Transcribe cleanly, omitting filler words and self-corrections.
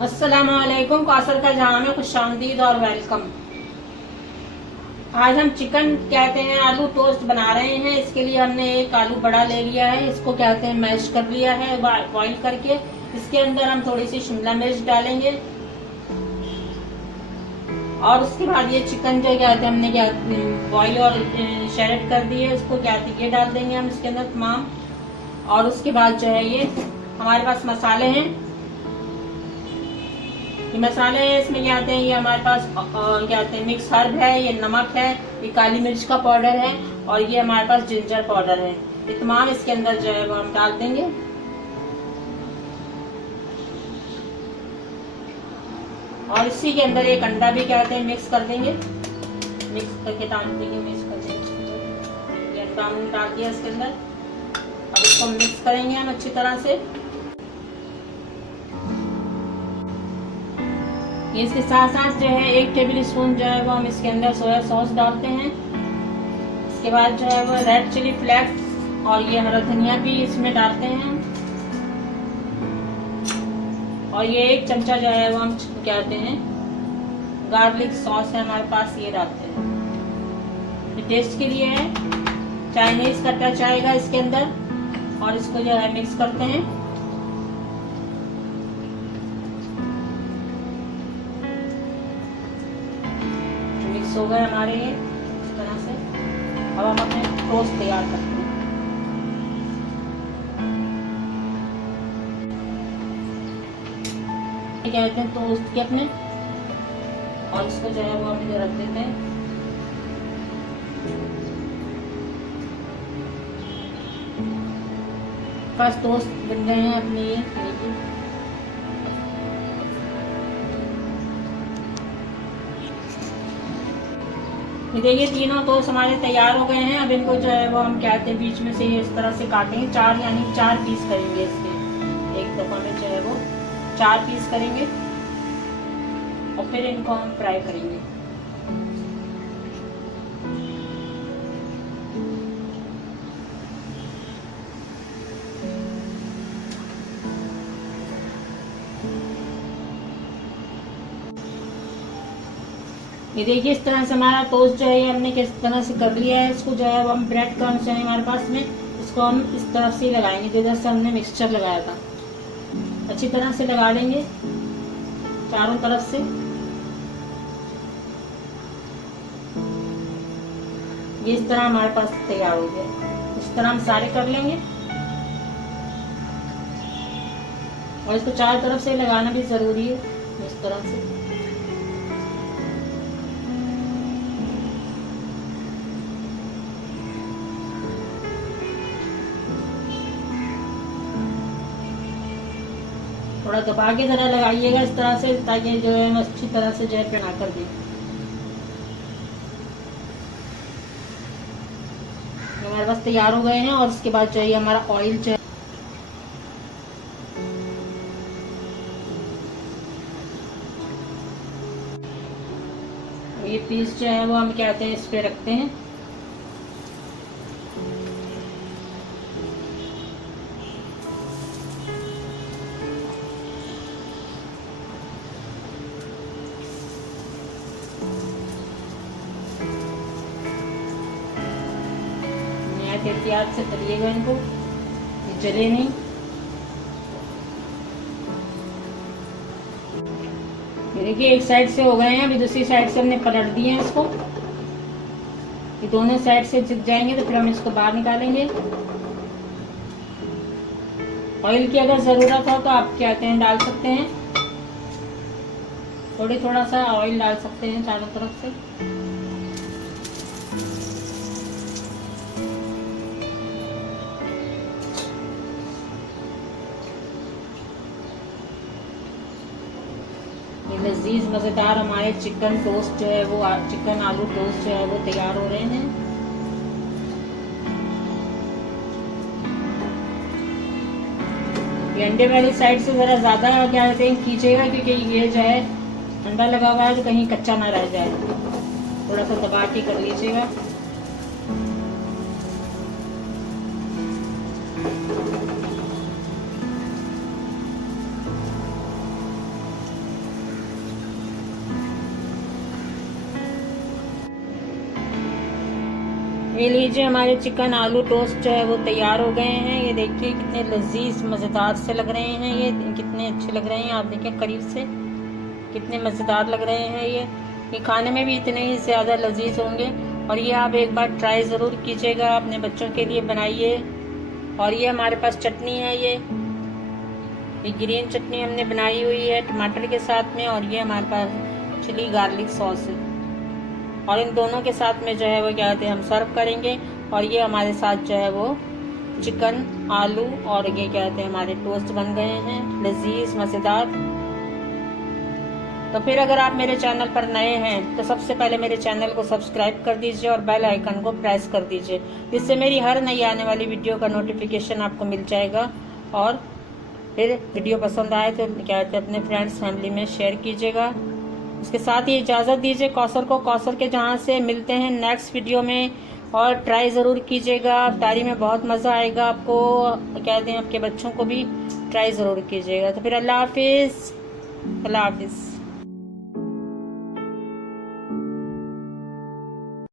अस्सलामुअलैकुम। कौसर का जहां में खुशामदीद और वेलकम। आज हम चिकन कहते हैं आलू टोस्ट बना रहे हैं। इसके लिए हमने एक आलू बड़ा ले लिया है, इसको कहते हैं मैश कर लिया है बॉईल करके। इसके अंदर हम थोड़ी सी शिमला मिर्च डालेंगे और उसके बाद ये चिकन जो कहते हैं हमने क्या बॉईल और शैलेट कर दी है, उसको कहते हैं ये डाल देंगे हम इसके अंदर तमाम। और उसके बाद जो है ये हमारे पास मसाले हैं, ये मसाले हैं इसमें क्या आते हैं, ये हमारे पास क्या आते हैं मिक्स हर्ब है, ये नमक है, ये काली मिर्च का पाउडर है और ये हमारे पास जिंजर पाउडर है। ये तमाम इसके अंदर जो है वो हम डाल देंगे और इसी के अंदर एक अंडा भी क्या आते हैं मिक्स कर देंगे, मिक्स करके डाल देंगे, मिक्स कर देंगे। ये अंडा हमने डाल दिया इसके अंदर। अब इसको मिक्स करेंगे हम अच्छी तरह से। इसके साथ साथ जो है 1 टेबल स्पून जो है वो हम इसके अंदर सोया सॉस डालते हैं। इसके बाद जो है वो रेड चिली फ्लेक्स और ये हरा धनिया भी इसमें डालते हैं और ये 1 चमचा जो है वो हम क्या कहते हैं गार्लिक सॉस है हमारे पास, ये डालते हैं। ये टेस्ट के लिए है, चाइनीज का टच आएगा इसके अंदर। और इसको जो है मिक्स करते हैं। मिक्स हो गए हमारे ये इस तरह से। अब हम अपने टोस्ट तैयार करते हैं। कहते हैं टोस्ट के अपने, और इसको जो है वो हम रख देते हैं। बस टोस्ट बन गए हैं अपने ये देखिए तीनों टोस्ट हमारे तैयार हो गए हैं। अब इनको जो है वो हम कहते हैं बीच में से इस तरह से काटेंगे, 4 पीस करेंगे इसके। एक दफा में जो है वो 4 पीस करेंगे और फिर इनको हम फ्राई करेंगे। ये देखिए इस तरह से हमारा टोस्ट जो है हमने किस तरह से कर लिया है। इसको जो है हम ब्रेड क्रम्स है हमारे पास में, इसको हम इस तरफ से लगाएंगे जिधर से हमने मिक्सचर लगाया था। अच्छी तरह से लगा लेंगे चारों तरफ से। ये इस तरह हमारे पास तैयार हो गया। इस तरह हम सारे कर लेंगे और इसको चारों तरफ से लगाना भी जरूरी है इस तरह से। थोड़ा दबा के जरा लगाइएगा इस तरह से, ताकि जो है हम अच्छी तरह से जो है बना कर दें। हमारे पास तैयार हो गए हैं और उसके बाद जो है हमारा ऑयल जो है ये पीस जो है वो हम कहते हैं इस पे रखते हैं। एहतियात से तलिएगा इनको, जले नहीं। देखिए एक साइड से हो गए हैं, अभी दूसरी साइड से हमने पलट दिए हैं इसको। ये दोनों साइड से जिक जाएंगे तो फिर हम इसको बाहर निकालेंगे। ऑयल की अगर जरूरत हो तो आप क्या कहते हैं डाल सकते हैं, थोड़ा सा ऑयल डाल सकते हैं चारों तरफ से। लजीज मजेदार हमारे चिकन टोस्ट जो है वो चिकन आलू टोस्ट जो है वो तैयार हो रहे हैं। ये अंडे वाली साइड से जरा ज्यादा क्या कहते हैं खींचेगा, क्योंकि ये जो है अंडा लगा हुआ है तो कहीं कच्चा ना रह जाए। थोड़ा सा दबा के कर लीजिएगा। ये लीजिए हमारे चिकन आलू टोस्ट जो है वो तैयार हो गए हैं। ये देखिए कितने लजीज मज़ेदार से लग रहे हैं, ये कितने अच्छे लग रहे हैं। आप देखिए करीब से कितने मज़ेदार लग रहे हैं। ये खाने में भी इतने ही ज़्यादा लजीज होंगे। और ये आप एक बार ट्राई ज़रूर कीजिएगा, अपने बच्चों के लिए बनाइए। और ये हमारे पास चटनी है, ये ग्रीन चटनी हमने बनाई हुई है टमाटर के साथ में। और ये हमारे पास चिली गार्लिक सॉस है। और इन दोनों के साथ में जो है वो क्या कहते हैं हम सर्व करेंगे। और ये हमारे साथ जो है वो चिकन आलू और ये क्या कहते हैं हमारे टोस्ट बन गए हैं, लजीज मज़ेदार। तो फिर अगर आप मेरे चैनल पर नए हैं तो सबसे पहले मेरे चैनल को सब्सक्राइब कर दीजिए और बेल आइकन को प्रेस कर दीजिए, जिससे मेरी हर नई आने वाली वीडियो का नोटिफिकेशन आपको मिल जाएगा। और फिर वीडियो पसंद आए तो क्या कहते हैं अपने फ्रेंड्स फैमिली में शेयर कीजिएगा। उसके साथ ही इजाज़त दीजिए कौसर को, कौसर के जहाँ से मिलते हैं नेक्स्ट वीडियो में। और ट्राई ज़रूर कीजिएगा, अफ्तारी में बहुत मज़ा आएगा आपको। कहते हैं आपके बच्चों को भी ट्राई ज़रूर कीजिएगा। तो फिर अल्लाह हाफिज़, अल्लाह हाफिज़।